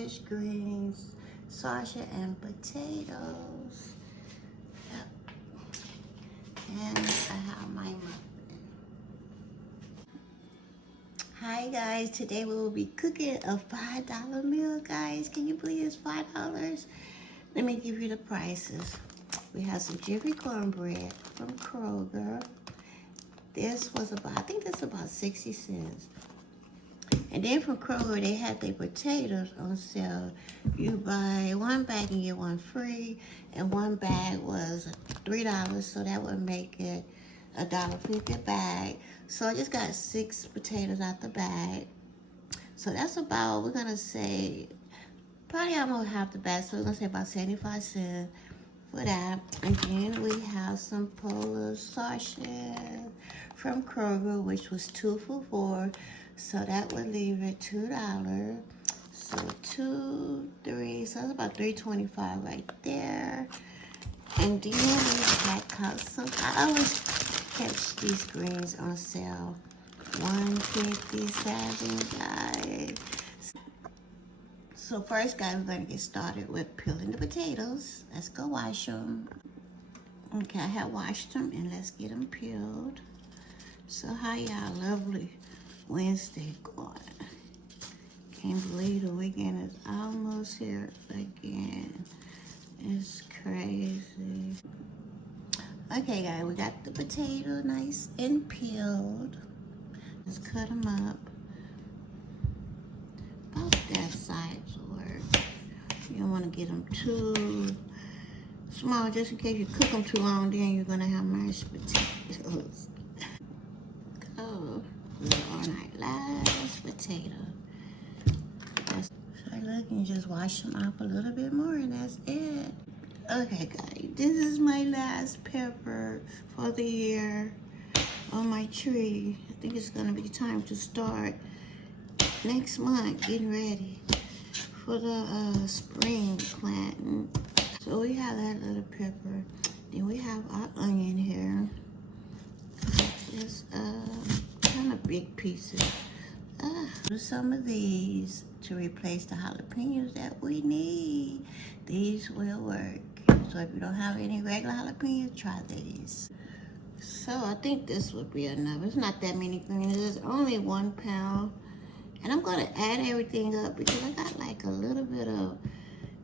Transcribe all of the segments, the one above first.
cabbage, greens, sausage, and potatoes. Yep. And I have my muffin. Hi guys, today we will be cooking a $5 meal, guys. Can you believe it's $5? Let me give you the prices. We have some Jiffy cornbread from Kroger. This was about, I think that's about 60 cents. And then from Kroger, they had their potatoes on sale. You buy one bag and get one free, and one bag was $3, so that would make it $1.50 a bag. So I just got 6 potatoes out the bag. So that's about, we're gonna say, probably almost half the bag, so we're gonna say about 75 cents for that. And then we have some Polar sausage from Kroger, which was 2 for $4. So that would leave it $2. So 2, 3, so that's about $3.25 right there. And then we had caught some, I always catch these greens on sale. $1.57, guys. So first, guys, we're gonna get started with peeling the potatoes. Let's go wash them. Okay, I have washed them, and let's get them peeled. So how y'all lovely Wednesday going? Can't believe the weekend is almost here again. It's crazy. Okay, guys, we got the potato nice and peeled. Let's cut them up. About that size will work. You don't want to get them too small, just in case you cook them too long, then you're gonna have mashed potatoes. Oh, we're on our last potato. So look, you just wash them off a little bit more, and that's it. Okay, guys, this is my last pepper for the year on my tree. I think it's gonna be time to start next month getting ready for the spring planting. So we have that little pepper. Then we have our onion here. It's kind of big pieces. Do some of these to replace the jalapenos that we need. These will work. So if you don't have any regular jalapenos, try these. So I think this would be enough. It's not that many greens. It's only 1 pound. And I'm gonna add everything up because I got like a little bit of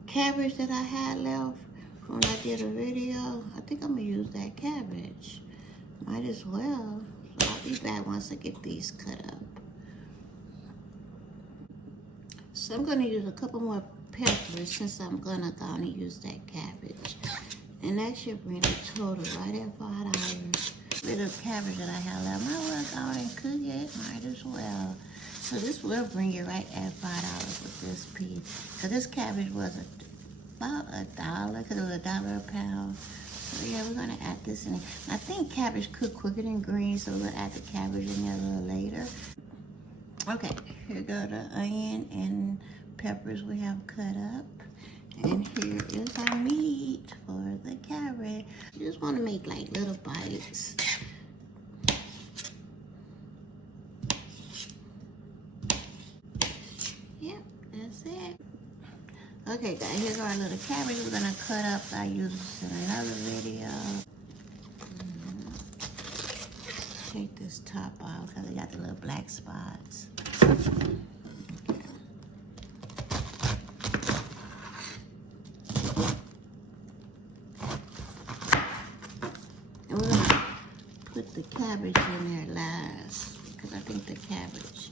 cabbage that I had left from when I did a video. I think I'm gonna use that cabbage. Might as well. So I'll be back once I get these cut up. So I'm gonna use a couple more peppers since I'm gonna use that cabbage. And that should bring the total right at $5. Bit of cabbage that I have left. Might as well go and cook it. Might as well. So this will bring it right at $5 with this piece. Because this cabbage was about $1, because it was $1 a pound. So yeah, we're gonna add this in. I think cabbage cook quicker than greens, so we'll add the cabbage in there a little later. Okay, here go the onion and peppers we have cut up. And here is our meat for the cabbage. You just want to make like little bites. Yep, that's it. Okay, guys, here's our little cabbage we're gonna cut up. I use this in another video. Take this top off because it got the little black spots. And we're gonna put the cabbage in there last because I think the cabbage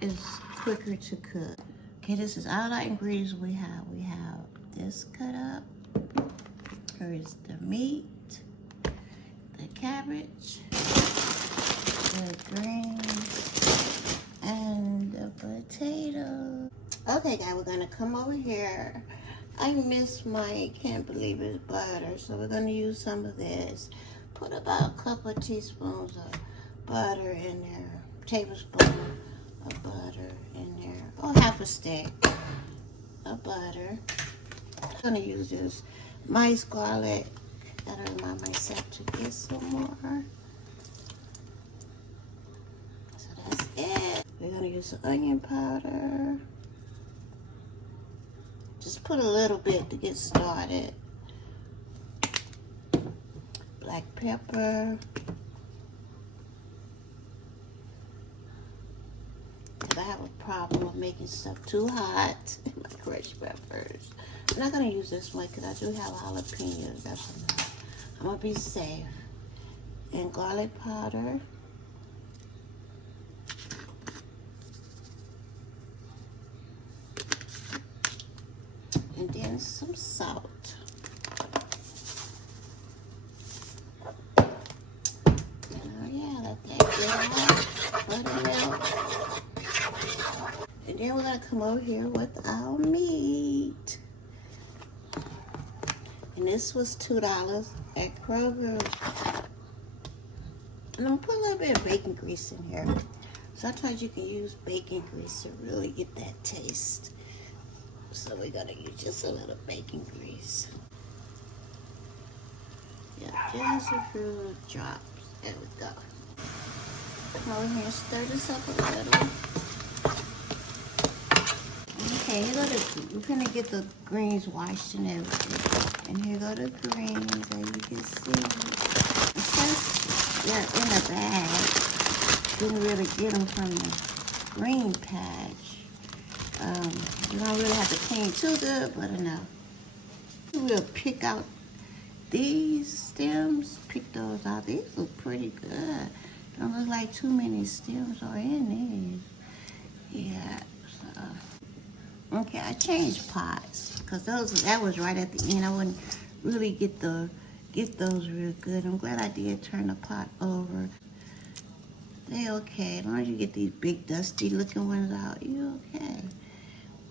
is quicker to cook. Okay, this is all our ingredients we have. We have this cut up. Here is the meat, the cabbage, the greens, and the potato. Okay, guys, we're gonna come over here. I missed my, can't believe it's butter, so we're gonna use some of this. Put about a couple of teaspoons of butter in there, tablespoon of butter in there, or half a stick of butter. I'm gonna use this mice garlic. Gotta remind myself to get some more. So that's it. We're gonna use the onion powder. Just put a little bit to get started. Black pepper. I have a problem with making stuff too hot. My crushed peppers. I'm not gonna use this one because I do have jalapenos. That's enough. I'm gonna be safe. And garlic powder. And then some salt. Oh yeah, let that get hot. Buttermilk. And then we're gonna come over here with our meat. And this was $2 at Kroger. And I'm gonna put a little bit of bacon grease in here. Sometimes you can use bacon grease to really get that taste. So we're gonna use just a little bacon grease. Yeah, just a few drops. There we go. Come over here and stir this up a little. Okay, we're gonna get the greens washed and everything. And here go the greens, as you can see. Since they're in a bag, didn't really get them from the green patch. You don't really have to clean too good, but enough. We'll pick out these stems, pick those out. These look pretty good. Don't look like too many stems are in these. Yeah, so. Okay, I changed pots because that was right at the end. I wouldn't really get those real good. I'm glad I did turn the pot over. They okay. As long as you get these big dusty looking ones out, you okay.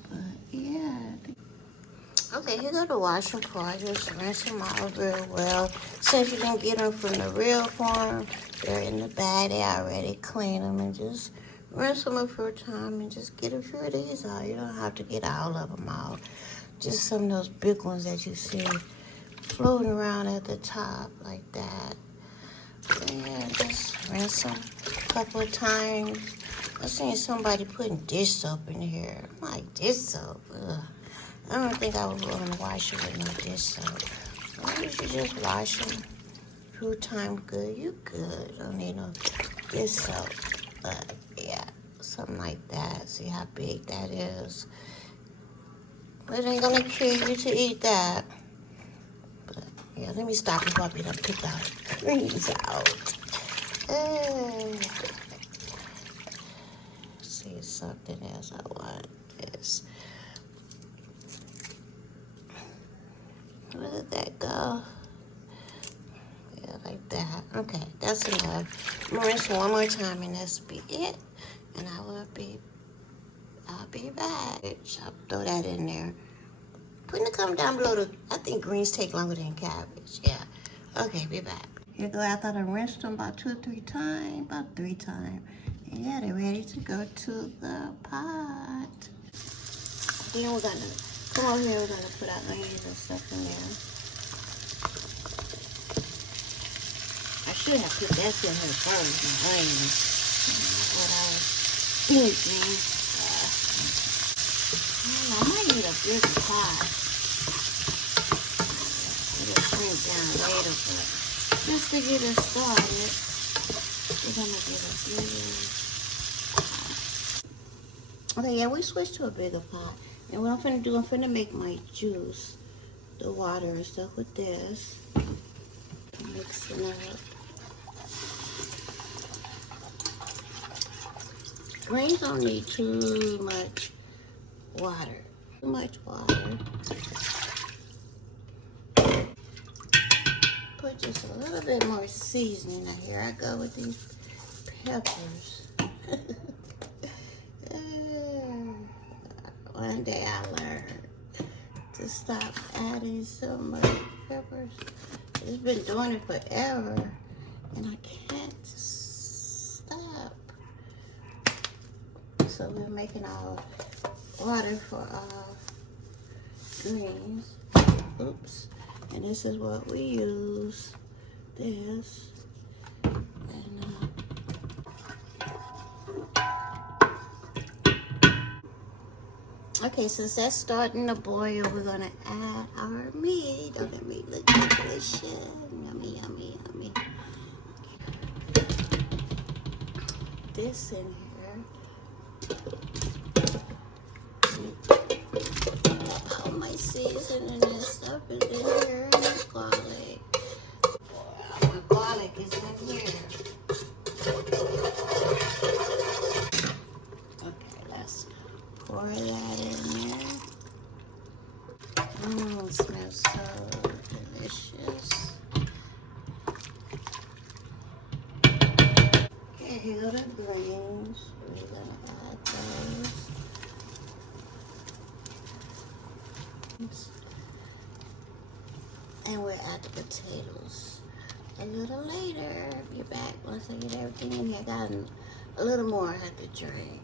But yeah. Okay, here go the washing part. Just rinse them out real well. Since you didn't get them from the real farm, they're in the bag. They already clean them and just rinse them a few times and just get a few of these out. You don't have to get all of them out. Just some of those big ones that you see floating around at the top like that. So yeah, just rinse them a couple of times. I seen somebody putting dish soap in here. I'm like, dish soap? Ugh. I don't think I would want to wash it with no dish soap. As long as you just wash them a few times good, you good. Don't need no dish soap. But yeah, something like that. See how big that is. It ain't gonna kill you to eat that. But yeah, let me stop before I get up pick out the greens out. See something else I want. This. Where did that go? Yeah, like that. Okay, that's enough. I'm gonna rinse one more time and that's be it. And I'll be back. I'll throw that in there. Put the comment down below. I think greens take longer than cabbage. Yeah. Okay, be back. Here go. I thought I rinsed them about 2 or 3 times. About 3 times. And yeah, they're ready to go to the pot. Then we're gonna come over here. We're gonna put our onions and stuff in there. I should have put that in here first. My onions. What I was thinking. I might need a bigger pot. It'll shrink down later, but just to get us started, we're gonna get a bigger pot. Okay, yeah, we switched to a bigger pot. And what I'm finna do, I'm finna make my juice, the water and stuff with this. Mix it up. Greens don't need too much water. Too much water. Put just a little bit more seasoning. Now here I go with these peppers. One day I learned to stop adding so much peppers. It's been doing it forever and I can't stop. So we're making our water for our greens. Oops. And this is what we use. This. And Okay, since that's starting to boil, we're gonna add our meat. Oh, that meat looks delicious. Yummy, yummy, yummy. This in here. All my seasoning and stuff is in here, and the garlic. All my garlic is in here. Okay, let's pour that in there. Smells so delicious. Okay, here go the greens. We're gonna add those. And we'll add the potatoes a little later. Be back once I get everything in here. I got a little more I have to drain.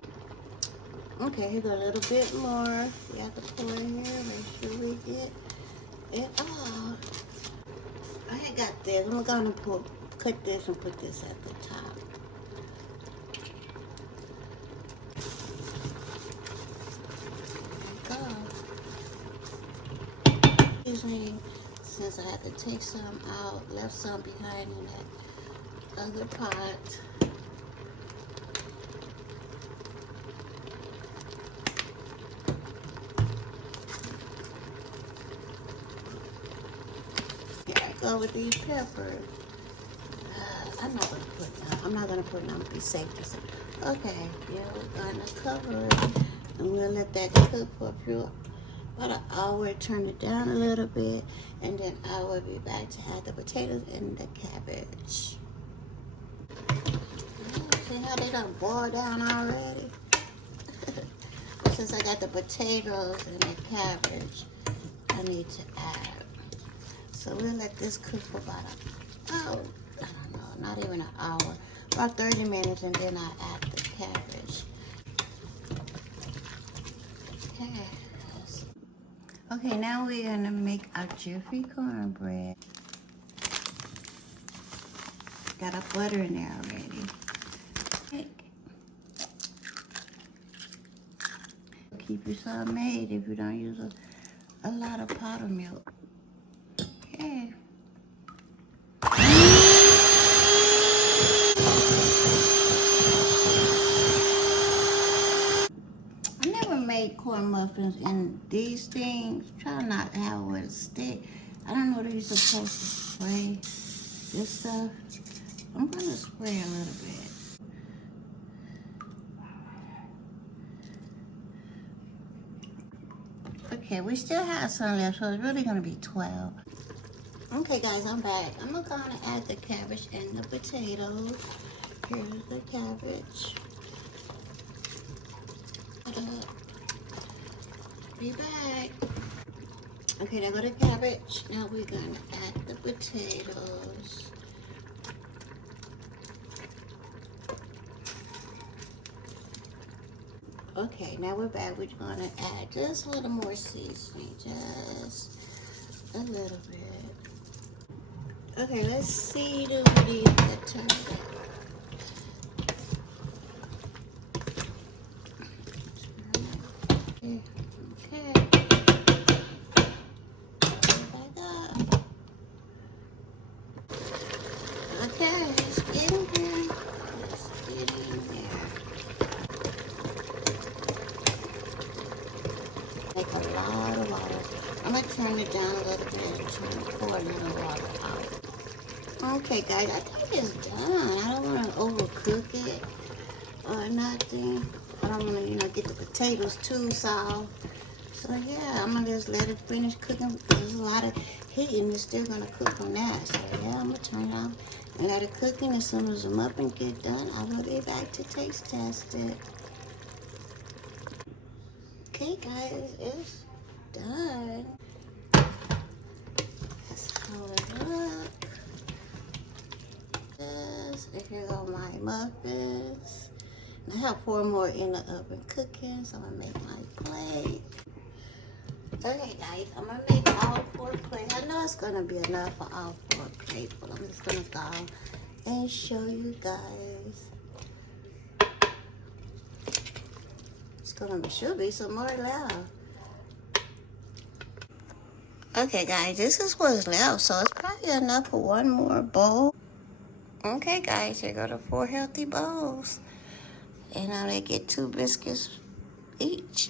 Okay, here go a little bit more. We have to pour in here. Make sure we get it all. I got this. I'm gonna cut this and put this at the top. Since I had to take some out, left some behind in that other pot. Here I go with these peppers. I'm not gonna put none. Be safe. Okay, yeah, we're gonna cover it, and we'll let that cook for about an hour. Turn it down a little bit, and then I will be back to add the potatoes and the cabbage. See how they done boiled down already? Since I got the potatoes and the cabbage, I need to add. So we'll let this cook for about I don't know, not even an hour, about 30 minutes, and then I add the cabbage. Okay. Okay, now we're gonna make our jiffy cornbread. Got our butter in there already. Okay. Keep your some made if you don't use a lot of powdered milk. Okay. I never made corn muffins, and these things, try not to have where to stick. I don't know if you're supposed to spray this stuff. I'm gonna spray a little bit. Okay, we still have some left, so it's really gonna be 12. Okay, guys, I'm back. I'm gonna add the cabbage and the potatoes. Here's the cabbage. Be back. Okay, now go to cabbage. Now we're gonna add the potatoes. Okay, now we're back. We're gonna add just a little more seasoning, just a little bit. Okay, let's see the video that turned out. Okay. Back up. Okay, let's get in here. Let's get in there. Take a lot of water. I'm gonna turn it down a little bit and pour a little water out. Okay, guys, I think it's done. I don't want to overcook it or nothing. I don't want to, get the potatoes too soft. So yeah, I'm gonna just let it finish cooking because there's a lot of heat and it's still gonna cook from that. So yeah, I'm gonna turn it on and let it cook. And as soon as I'm up and get done, I will be back to taste test it. Okay, guys, it's done. Let's hold it up. And here go my muffins. And I have 4 more in the oven cooking, so I'm gonna make my plate. Okay, guys, I'm gonna make all 4 plates. I know it's gonna be enough for all 4 plates, but I'm just gonna go and show you guys. It's Gonna should be some more left. Okay, guys, this is what's left, so it's probably enough for one more bowl. Okay, guys, here go the 4 healthy bowls. And now they get 2 biscuits each.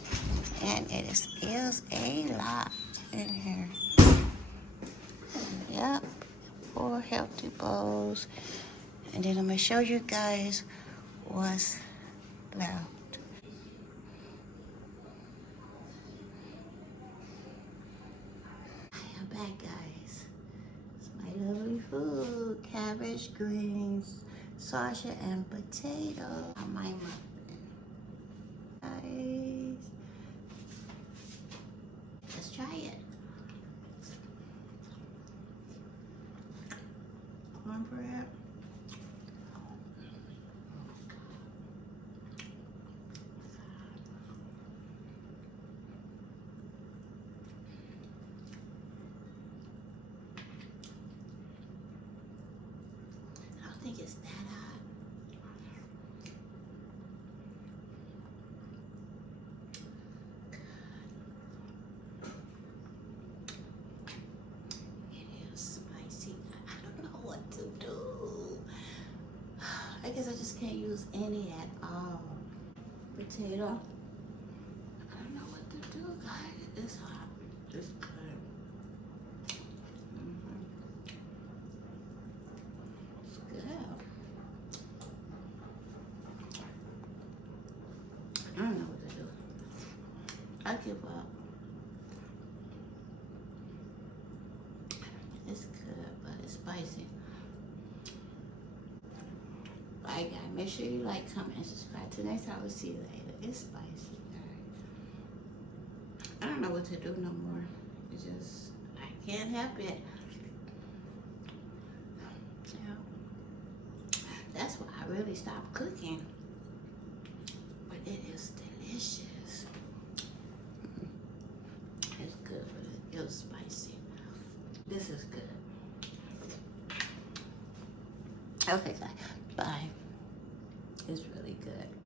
And it is a lot in here. Yep, 4 healthy bowls. And then I'm going to show you guys what's left. I am back, guys. It's my lovely food. Cabbage, greens, sausage, and potato on my muffin. Guys, let's try it. Cornbread. I don't think it's that hot. It is spicy. I don't know what to do. I guess I just can't use any at all. Potato. I don't know what to do, guys. It's hot. It's good. It's good. I don't know what to do. I give up. It's good, but it's spicy. Alright, guys, make sure you like, comment, and subscribe. Till next time, we'll see you later. It's spicy, guys. I don't know what to do no more. It's just, I can't help it. Yeah. That's why I really stopped cooking. But it is delicious. It's good, but it was spicy. This is good. Okay, guys. Bye. It's really good.